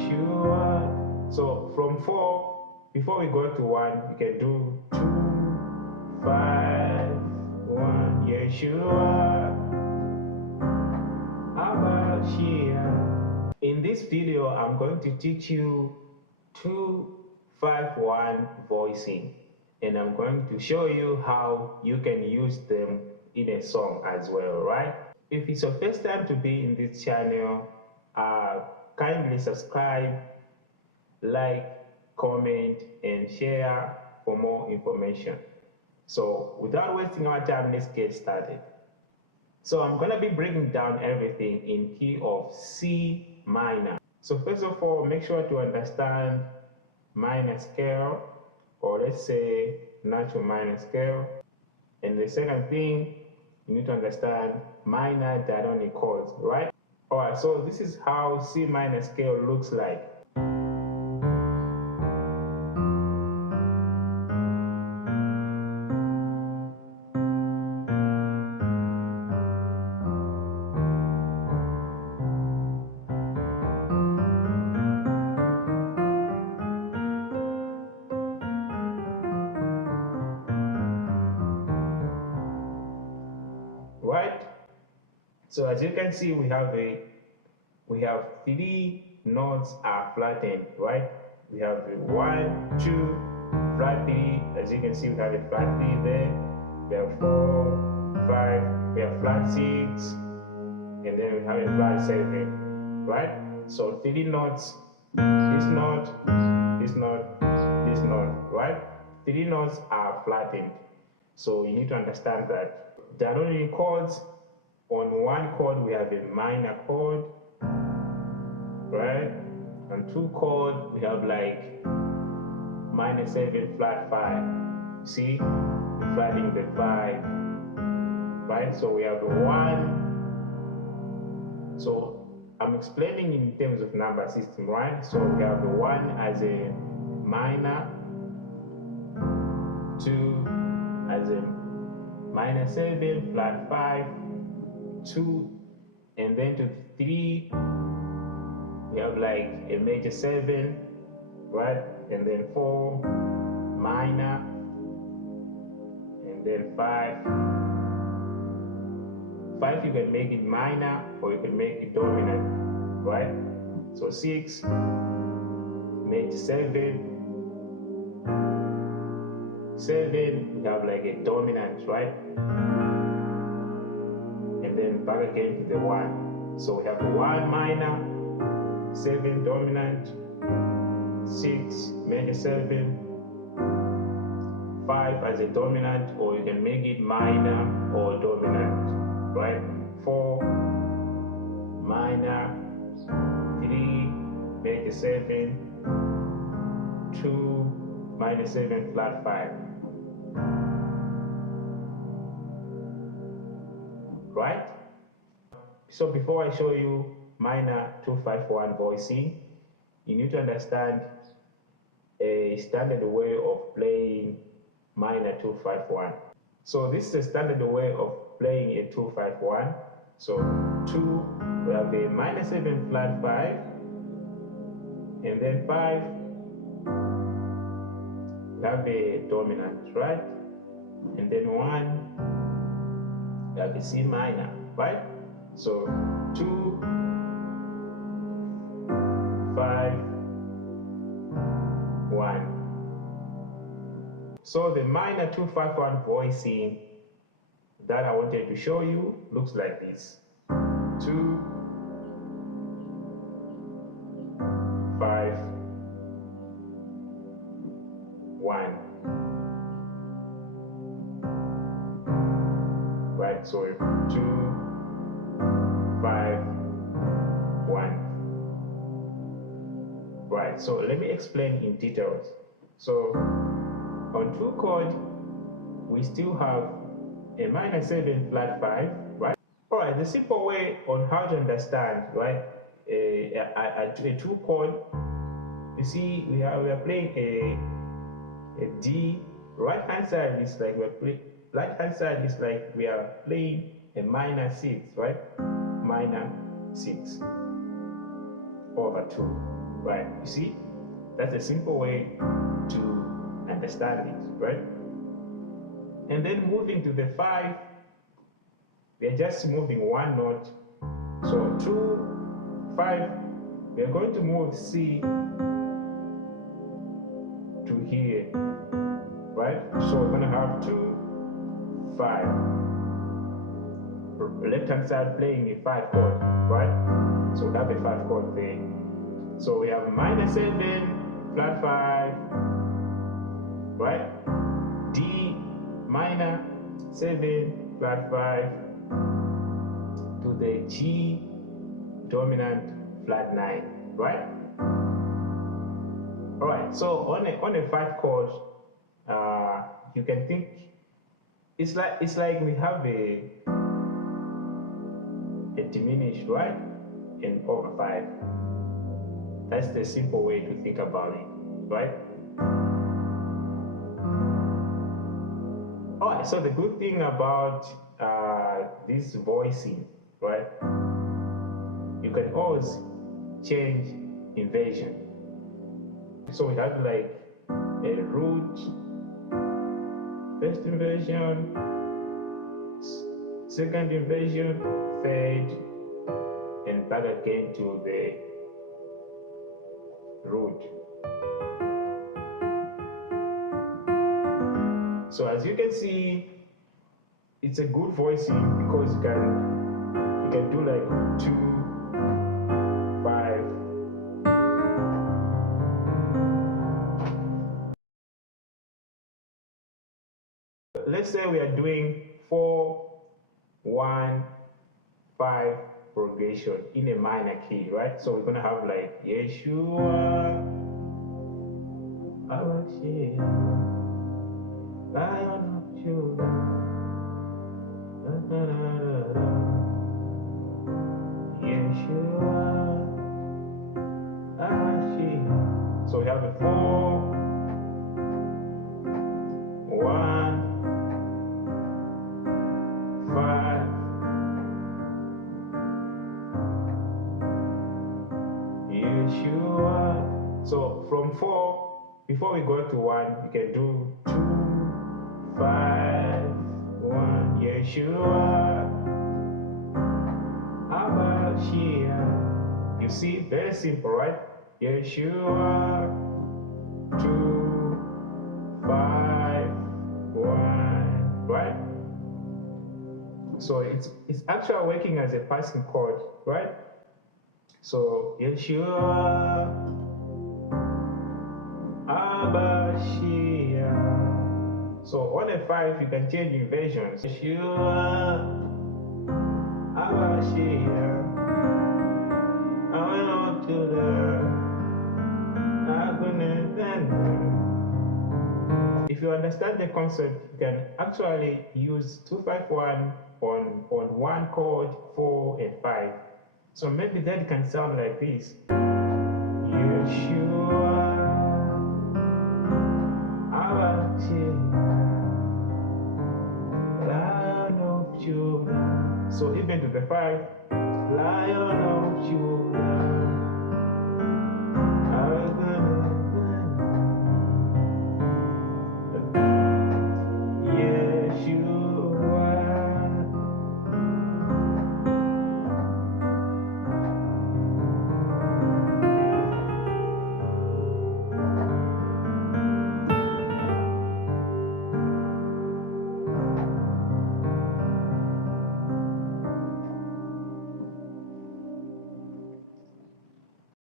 Yeshua. So from 4, before we go to 1, we can do 2, 5, 1. Yeshua. Abashia. In this video, I'm going to teach you 2, 5, 1 voicing, and I'm going to show you how you can use them in a song as well, right? If it's your first time to be in this channel, kindly subscribe, like, comment, and share for more information. So without wasting our time, let's get started. So I'm going to be breaking down everything in key of C minor. So first of all, make sure to understand minor scale, or let's say natural minor scale. And the second thing, you need to understand minor diatonic chords, right? Alright, so this is how C minor scale looks like. Right? So as you can see, we have 3 notes are flattened, right? We have a 1, 2, flat 3. As you can see, we have a flat 3 there. We have 4, 5, we have flat 6, and then we have a flat 7, right? So 3 notes, this note, this note, this note, right? 3 notes are flattened. So you need to understand that. Diatonic chords, on 1 chord we have a minor chord, right? On 2 chord we have like minor 7 flat 5. See, flatting the 5, right? So we have 1. So I'm explaining in terms of number system, right? So we have the 1 as a minor, 2 as a minor 7 flat 5, 2, and then to 3 we have like a major 7, right? And then 4 minor, and then 5 you can make it minor or you can make it dominant, right? So 6 major 7, we have like a dominant, right? And then back again to the 1. So we have 1 minor, 7 dominant, 6 major 7, 5 as a dominant, or you can make it minor or dominant, right? 4 minor, 3 major 7, 2 minor 7 flat 5. Right? So before I show you minor 2-5-1 voicing, you need to understand a standard way of playing minor 2-5-1. So this is a standard way of playing a 2-5-1. So 2, we have a minor 7 flat 5, and then 5, we have a dominant, right? And then 1, we have a C minor, right? So 2, 5, 1. So the minor 2-5-1 voicing that I wanted to show you looks like this: 2, 5, 1. Right, so 2, 5, 1. Right, so let me explain in details. So on 2 chord, we still have a minor 7 flat 5, right? Alright, the simple way on how to understand, right? A 2 chord, you see, we are playing a D. Right hand side is like we are playing a minor 6, right? Minor 6 over 2. right? You see, that's a simple way to understand it, right? And then moving to the 5, we're just moving one note. So 2, 5, we're going to move C to here, right? So we're going to have 2, 5. Left hand side playing a 5 chord, right? So we have a 5 chord there. So we have minor 7, flat 5, right? D minor 7, flat 5 to the G dominant flat 9, right? All right. So on a 5 chord, you can think it's like we have a diminished, right? And over 5. That's the simple way to think about it, right? All right, so the good thing about this voicing, right? You can always change inversion. So we have like a root, first inversion, second inversion, third, and back again to the root. So as you can see, it's a good voicing because you can do like 2, 5. Let's say we are doing 4, 1, 5 progression in a minor key, right? So we're gonna have like Yeshua, Abashia, Lion of Judah, Yeshua, Abashia. So we have a 4, 1, 5, Yeshua. So from 4, before we go to 1, you can do 2, 5, 1, Yeshua, Abashia. You see, very simple, right? Yeshua, 2, 5, 1, right? So it's actually working as a passing chord, right? So Yeshua, Abashia. So on a 5, you can change inversions. Yeshua, Abashia, I went to the If you understand the concept, you can actually use 251 on 1 chord, 4 and 5. So maybe that can sound like this. Yeshua, Lion of Judah. So even to the 5, Lion of Judah.